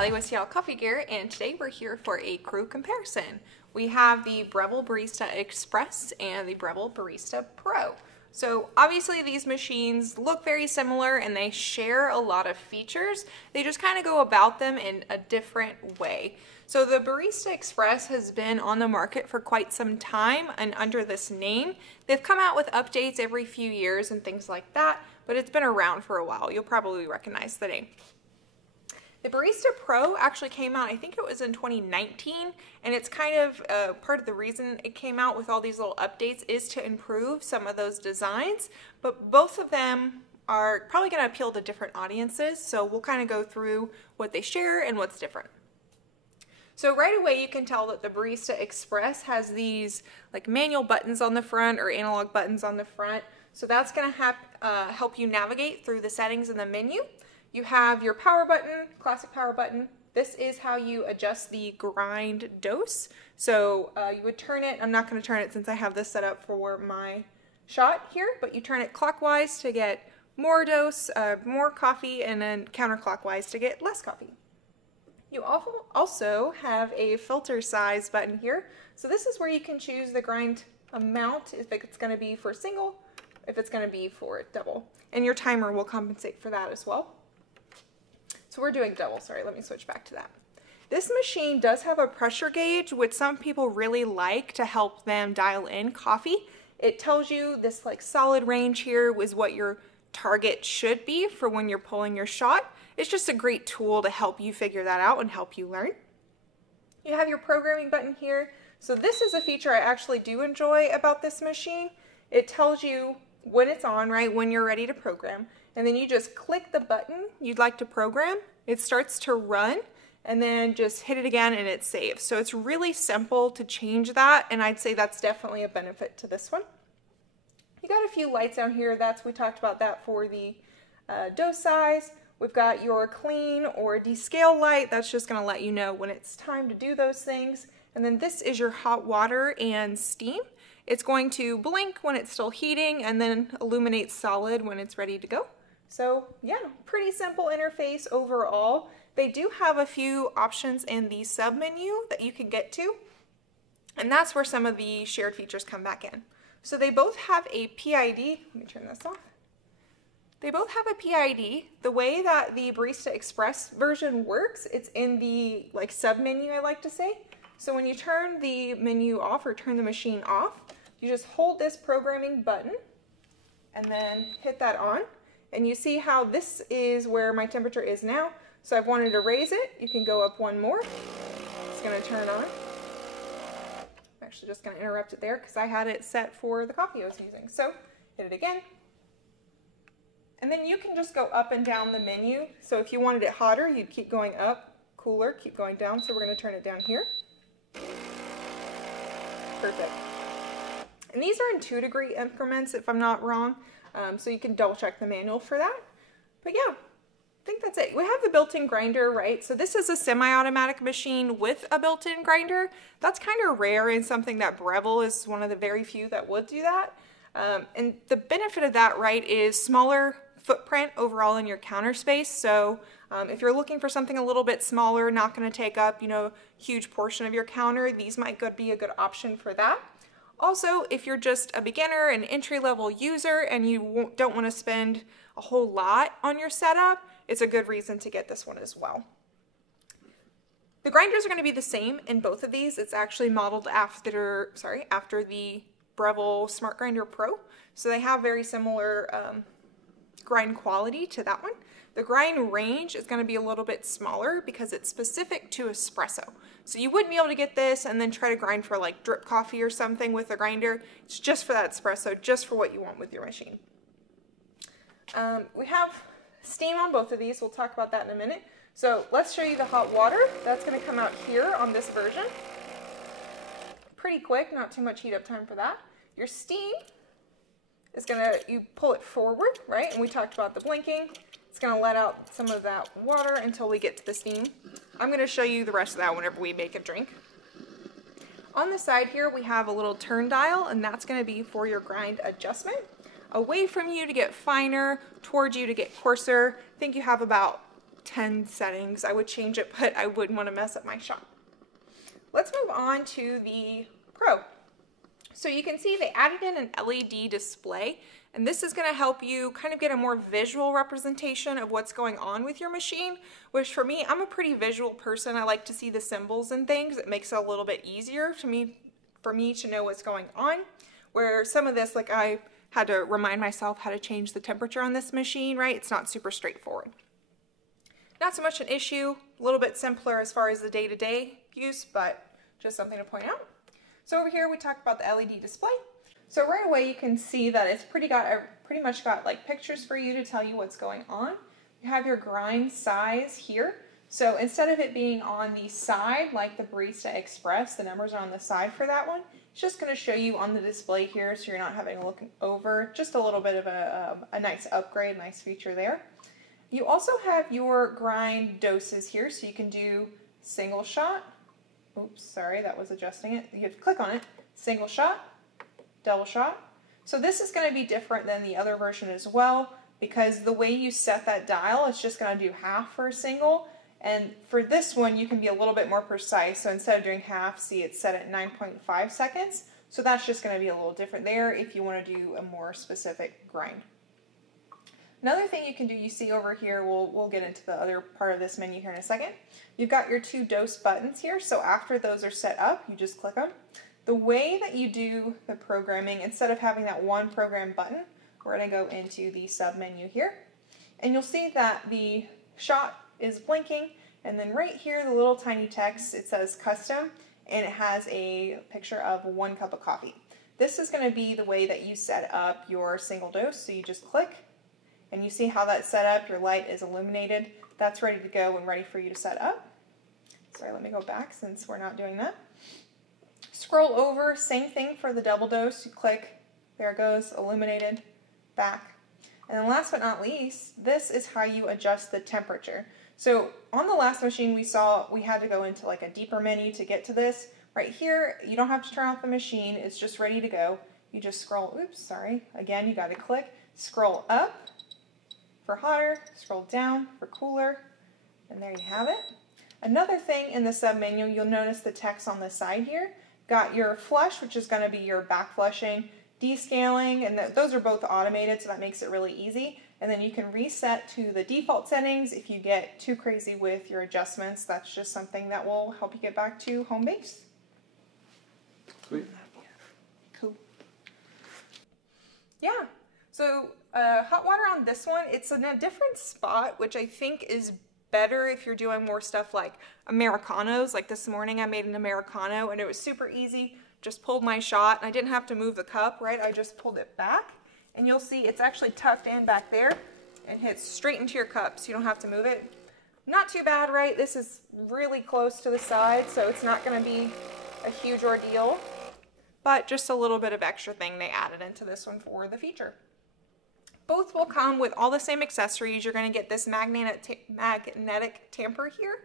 Allie with Seattle Coffee Gear, and today we're here for a crew comparison. We have the Breville Barista Express and the Breville Barista Pro. So obviously these machines look very similar and they share a lot of features. They just kind of go about them in a different way. So the Barista Express has been on the market for quite some time and under this name. They've come out with updates every few years and things like that, but it's been around for a while. You'll probably recognize the name. The Barista Pro actually came out, I think it was in 2019, and it's kind of part of the reason it came out with all these little updates is to improve some of those designs, but both of them are probably going to appeal to different audiences, so we'll kind of go through what they share and what's different. So right away you can tell that the Barista Express has these like manual buttons on the front or analog buttons on the front, so that's going to help you navigate through the settings in the menu. You have your power button, classic power button. This is how you adjust the grind dose. So you would turn it, I'm not going to turn it since I have this set up for my shot here, but you turn it clockwise to get more dose, more coffee, and then counterclockwise to get less coffee. You also have a filter size button here. So this is where you can choose the grind amount, if it's going to be for single, if it's going to be for double. And your timer will compensate for that as well. So we're doing double, sorry, let me switch back to that. This machine does have a pressure gauge, which some people really like to help them dial in coffee. It tells you this like solid range here is what your target should be for when you're pulling your shot. It's just a great tool to help you figure that out and help you learn. You have your programming button here. So this is a feature I actually do enjoy about this machine. It tells you when it's on, right, when you're ready to program. And then you just click the button you'd like to program. It starts to run, and then just hit it again and it saves. So it's really simple to change that, and I'd say that's definitely a benefit to this one. You got a few lights down here. We talked about that for the dose size. We've got your clean or descale light. That's just going to let you know when it's time to do those things. And then this is your hot water and steam. It's going to blink when it's still heating and then illuminate solid when it's ready to go. So yeah, pretty simple interface overall. They do have a few options in the sub menu that you can get to, and that's where some of the shared features come back in. So they both have a PID. Let me turn this off. They both have a PID. The way that the Barista Express version works, it's in the like sub menu, I like to say. So when you turn the menu off or turn the machine off, you just hold this programming button and then hit that on. And you see how this is where my temperature is now. So I've wanted to raise it. You can go up one more. It's going to turn on. I'm actually just going to interrupt it there because I had it set for the coffee I was using. So hit it again. And then you can just go up and down the menu. So if you wanted it hotter, you'd keep going up, cooler, keep going down. So we're going to turn it down here. Perfect. And these are in 2-degree increments if I'm not wrong. So you can double check the manual for that. But yeah, I think that's it. We have the built-in grinder, right? So this is a semi-automatic machine with a built-in grinder. That's kind of rare and something that Breville is one of the very few that would do that. And the benefit of that, right, is smaller footprint overall in your counter space. So if you're looking for something a little bit smaller, not going to take up, a huge portion of your counter, these might be a good option for that. Also, if you're just a beginner, an entry-level user, and you don't want to spend a whole lot on your setup, it's a good reason to get this one as well. The grinders are going to be the same in both of these. It's actually modeled after the Breville Smart Grinder Pro. So they have very similar grind quality to that one. The grind range is going to be a little bit smaller because it's specific to espresso. So you wouldn't be able to get this and then try to grind for like drip coffee or something with a grinder. It's just for that espresso, just for what you want with your machine. We have steam on both of these. We'll talk about that in a minute. So let's show you the hot water. That's going to come out here on this version. Pretty quick, not too much heat up time for that. Your steam is you pull it forward, right? And we talked about the blinking. It's going to let out some of that water until we get to the steam. I'm going to show you the rest of that whenever we make a drink. On the side here, we have a little turn dial, and that's going to be for your grind adjustment. Away from you to get finer, towards you to get coarser. I think you have about 10 settings. I would change it, but I wouldn't want to mess up my shot. Let's move on to the Pro. So you can see they added in an LED display, and this is going to help you kind of get a more visual representation of what's going on with your machine, which for me, I'm a pretty visual person. I like to see the symbols and things. It makes it a little bit easier for me to know what's going on. Where some of this, like I had to remind myself how to change the temperature on this machine, right? It's not super straightforward. Not so much an issue, a little bit simpler as far as the day-to-day use, but just something to point out. So over here we talked about the LED display. So right away you can see that it's pretty much got like pictures for you to tell you what's going on. You have your grind size here. So instead of it being on the side like the Barista Express, the numbers are on the side for that one. It's just going to show you on the display here, so you're not having to look over. Just a little bit of a nice upgrade, nice feature there. You also have your grind doses here, so you can do single shot. Oops, sorry, that was adjusting it. You have to click on it. Single shot, double shot. So this is going to be different than the other version as well, because the way you set that dial, it's just going to do half for a single. And for this one, you can be a little bit more precise. So instead of doing half, see it's set at 9.5 seconds. So that's just going to be a little different there if you want to do a more specific grind. Another thing you can do, you see over here, we'll get into the other part of this menu here in a second. You've got your 2 dose buttons here. So after those are set up, you just click them. The way that you do the programming, instead of having that one program button, we're going to go into the sub menu here. And you'll see that the shot is blinking, and then right here the little tiny text, it says custom, and it has a picture of 1 cup of coffee. This is going to be the way that you set up your single dose. So you just click and you see how that's set up. Your light is illuminated. That's ready to go and ready for you to set up. Sorry, let me go back since we're not doing that. Scroll over, same thing for the double dose. You click, there it goes, illuminated, back. And then last but not least, this is how you adjust the temperature. So on the last machine we saw, we had to go into like a deeper menu to get to this. Right here, you don't have to turn off the machine, it's just ready to go. You just scroll, oops, sorry, again, you gotta click, scroll up for hotter, scroll down for cooler, and there you have it. Another thing in the sub menu, you'll notice the text on the side here. Got your flush, which is gonna be your back flushing, descaling, and those are both automated, so that makes it really easy. And then you can reset to the default settings if you get too crazy with your adjustments. That's just something that will help you get back to home base. Sweet. Cool. Yeah, so hot water on this one, it's in a different spot, which I think is better if you're doing more stuff like Americanos. Like this morning I made an Americano and it was super easy. Just pulled my shot and I didn't have to move the cup, right? I just pulled it back and you'll see it's actually tucked in back there and hits straight into your cup, so you don't have to move it. Not too bad, right? This is really close to the side, so it's not going to be a huge ordeal, but just a little bit of extra thing they added into this one for the feature. Both will come with all the same accessories. You're going to get this magnetic tamper here,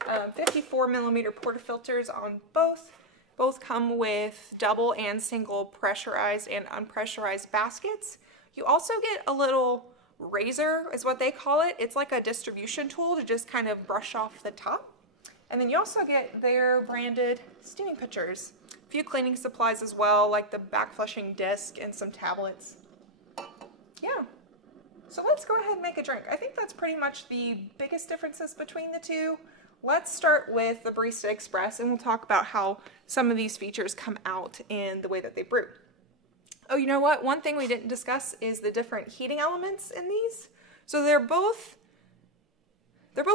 54mm portafilters on both. Both come with double and single pressurized and unpressurized baskets. You also get a little razor, is what they call it. It's like a distribution tool to just kind of brush off the top. And then you also get their branded steaming pitchers. A few cleaning supplies as well, like the back flushing disc and some tablets. Yeah. So let's go ahead and make a drink. I think that's pretty much the biggest differences between the two. Let's start with the Barista Express and we'll talk about how some of these features come out in the way that they brew. Oh, you know what? One thing we didn't discuss is the different heating elements in these. So they're both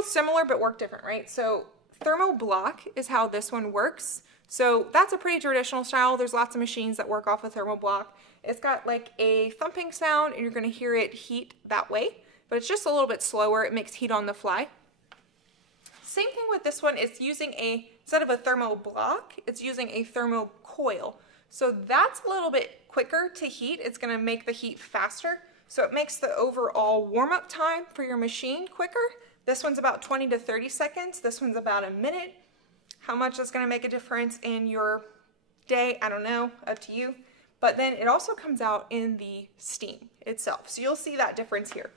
similar but work different, right? So thermo block is how this one works. So that's a pretty traditional style. There's lots of machines that work off a thermo block. It's got like a thumping sound and you're going to hear it heat that way, but it's just a little bit slower. It makes heat on the fly. Same thing with this one, it's using instead of a thermo block, it's using a thermo coil. So that's a little bit quicker to heat. It's gonna make the heat faster. So it makes the overall warm-up time for your machine quicker. This one's about 20 to 30 seconds. This one's about a minute. How much that's gonna make a difference in your day, I don't know, up to you. But then it also comes out in the steam itself. So you'll see that difference here.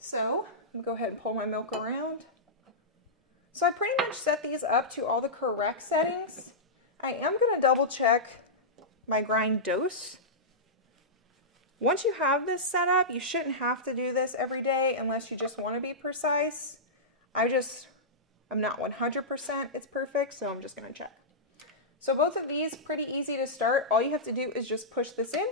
So I'm gonna go ahead and pull my milk around. So I pretty much set these up to all the correct settings. I am gonna double check my grind dose. Once you have this set up, you shouldn't have to do this every day unless you just want to be precise. I'm not 100% it's perfect, so I'm just going to check. So both of these, pretty easy to start. All you have to do is just push this in.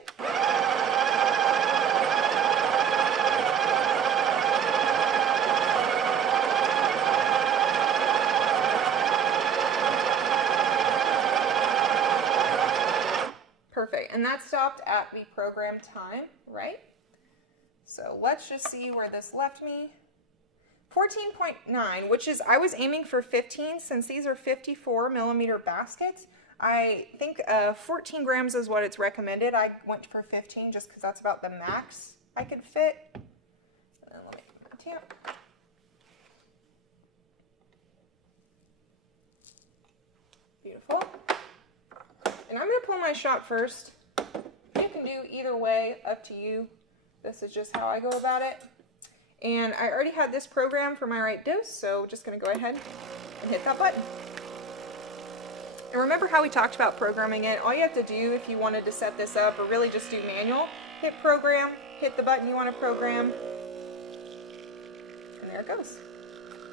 Perfect, and that stopped at the program time, right? So let's just see where this left me. 14.9, which is, I was aiming for 15 since these are 54 millimeter baskets. I think 14 grams is what it's recommended. I went for 15 just because that's about the max I could fit. And then let me put my tamp. Beautiful. And I'm going to pull my shot first. You can do either way, up to you. This is just how I go about it. And I already had this program for my right dose, so just going to go ahead and hit that button. And remember how we talked about programming it? All you have to do if you wanted to set this up, or really just do manual, hit program, hit the button you want to program, and there it goes.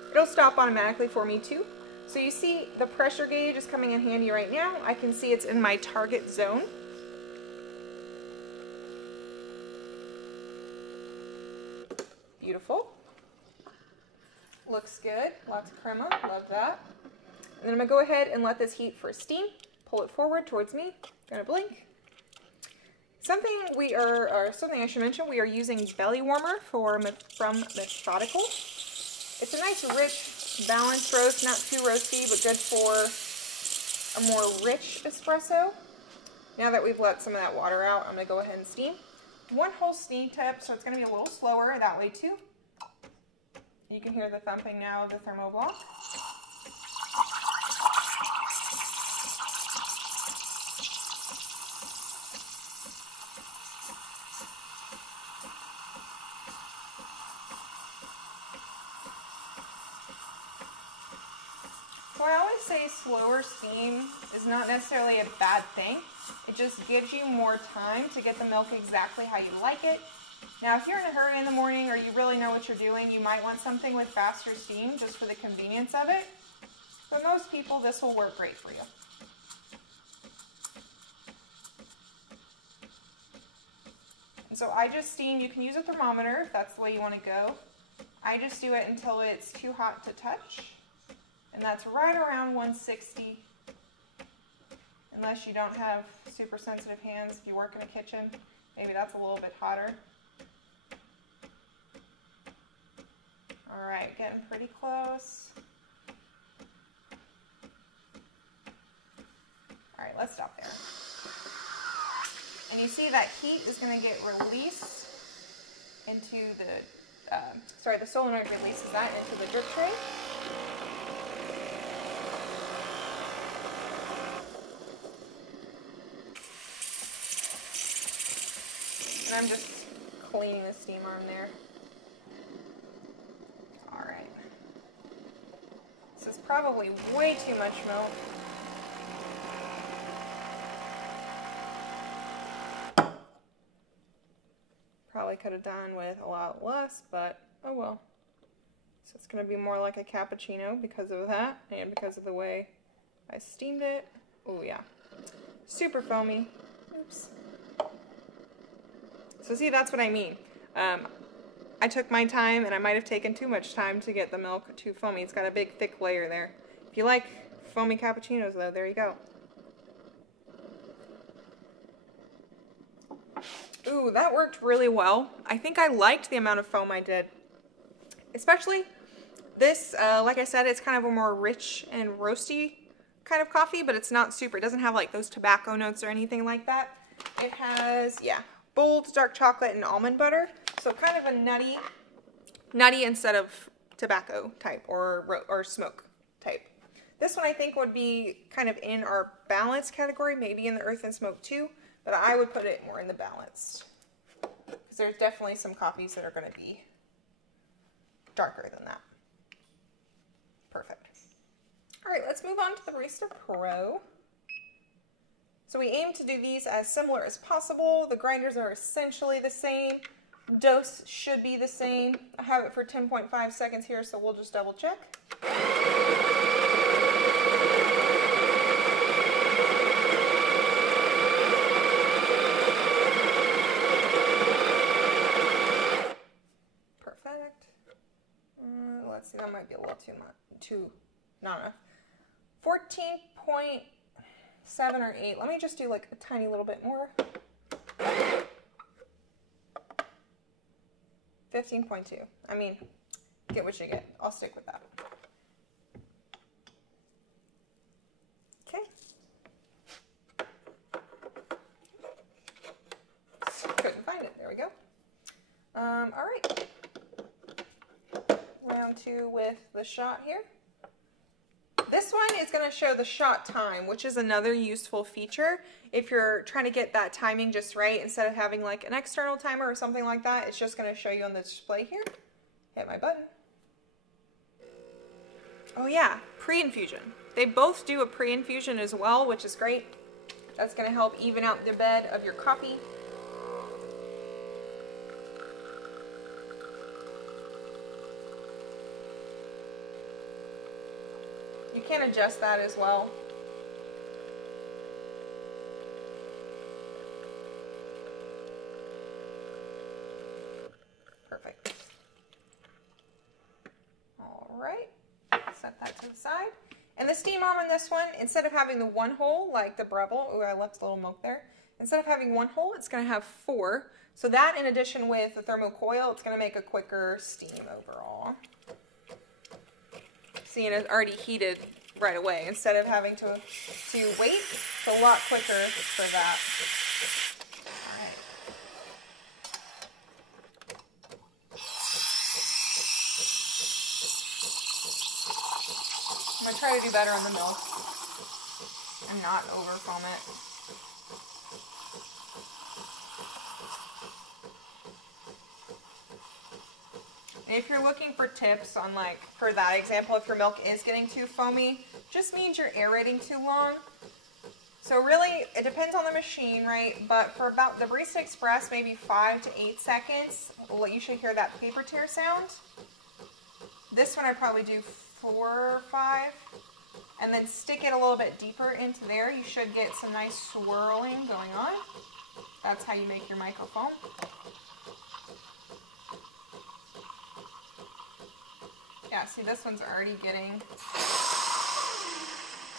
It'll stop automatically for me too. So you see the pressure gauge is coming in handy right now. I can see it's in my target zone. Beautiful. Looks good. Lots of crema. Love that. And then I'm going to go ahead and let this heat for steam. Pull it forward towards me. Gonna blink. Something I should mention, we are using belly warmer from Methodical. It's a nice, rich, balanced roast, not too roasty, but good for a more rich espresso. Now that we've let some of that water out, I'm going to go ahead and steam. One whole steam tip, so it's going to be a little slower that way too. You can hear the thumping now of the thermoblock. So I always say slower steam is not necessarily a bad thing. It just gives you more time to get the milk exactly how you like it. Now, if you're in a hurry in the morning or you really know what you're doing, you might want something with faster steam just for the convenience of it. For most people, this will work great for you. And so I just steam. You can use a thermometer if that's the way you want to go. I just do it until it's too hot to touch. And that's right around 160. Unless you don't have super sensitive hands, if you work in a kitchen, maybe that's a little bit hotter. All right, getting pretty close. All right, let's stop there. And you see that heat is going to get released into the, the solenoid releases that into the drip tray. And I'm just cleaning the steam arm there. All right. This is probably way too much milk. Probably could have done with a lot less, but oh well. So it's going to be more like a cappuccino because of that and because of the way I steamed it. Oh yeah. Super foamy. Oops. So see, that's what I mean. I took my time, and I might have taken too much time to get the milk too foamy. It's got a big, thick layer there. If you like foamy cappuccinos, though, there you go. Ooh, that worked really well. I think I liked the amount of foam I did. Especially this, like I said, it's kind of a more rich and roasty kind of coffee, but it's not super. It doesn't have like those tobacco notes or anything like that. It has, yeah, bold dark chocolate and almond butter, so kind of a nutty instead of tobacco type or smoke type. This one I think would be kind of in our balanced category, maybe in the earth and smoke too, but I would put it more in the balanced because there's definitely some coffees that are going to be darker than that. Perfect. All right, let's move on to the Barista Pro. So we aim to do these as similar as possible. The grinders are essentially the same. Dose should be the same. I have it for 10.5 seconds here, so we'll just double check. Perfect. Let's see, that might be a little too much. Not enough. 14.7 or 8. Let me just do like a tiny little bit more. 15.2. I mean, get what you get. I'll stick with that. Okay. Couldn't find it. There we go. All right. Round 2 with the shot here. This one is going to show the shot time, which is another useful feature. If you're trying to get that timing just right, instead of having like an external timer or something like that, it's just going to show you on the display here. Hit my button. Oh yeah, pre-infusion. They both do a pre-infusion as well, which is great. That's going to help even out the bed of your coffee. You can adjust that as well. Perfect. All right, set that to the side. And the steam arm on this one, instead of having the one hole like the Breville, oh, I left a little milk there. Instead of having one hole, it's going to have 4. So that, in addition with the thermocoil, it's going to make a quicker steam overall. See, and it's already heated right away. Instead of having to wait, it's a lot quicker for that. All right. I'm going to try to do better on the milk and not over foam it. If you're looking for tips on, like, for that example, if your milk is getting too foamy, just means you're aerating too long. So really, it depends on the machine, right? But for about the Barista Express, maybe 5 to 8 seconds, you should hear that paper tear sound. This one I'd probably do 4 or 5. And then stick it a little bit deeper into there. You should get some nice swirling going on. That's how you make your microfoam. Yeah, see, this one's already getting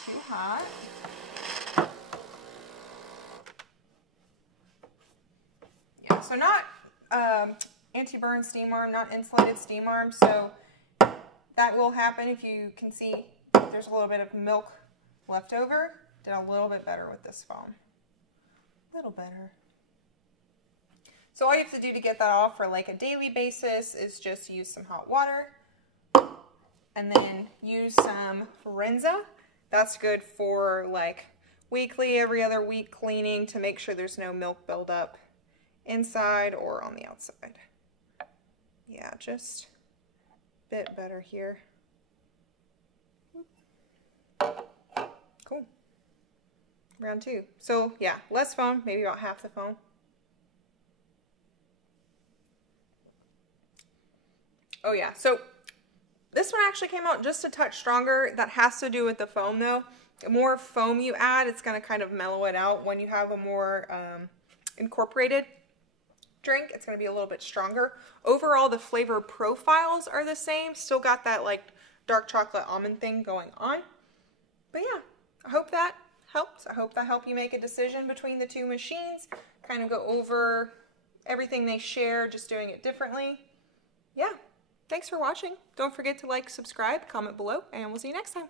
too hot. Yeah, so not anti-burn steam arm, not insulated steam arm, so that will happen. If you can see there's a little bit of milk left over. Did a little bit better with this foam. A little better. So all you have to do to get that off for like a daily basis is just use some hot water. And then use some Rinza. That's good for like weekly, every other week cleaning to make sure there's no milk buildup inside or on the outside. Yeah, just a bit better here. Cool. Round 2. So yeah, less foam, maybe about half the foam. Oh yeah, so this one actually came out just a touch stronger. That has to do with the foam though. The more foam you add, it's going to kind of mellow it out. When you have a more incorporated drink, it's going to be a little bit stronger. Overall, the flavor profiles are the same. Still got that like dark chocolate almond thing going on. But yeah, I hope that helps. I hope that helped you make a decision between the two machines. Kind of go over everything they share, just doing it differently. Yeah. Thanks for watching. Don't forget to like, subscribe, comment below, and we'll see you next time.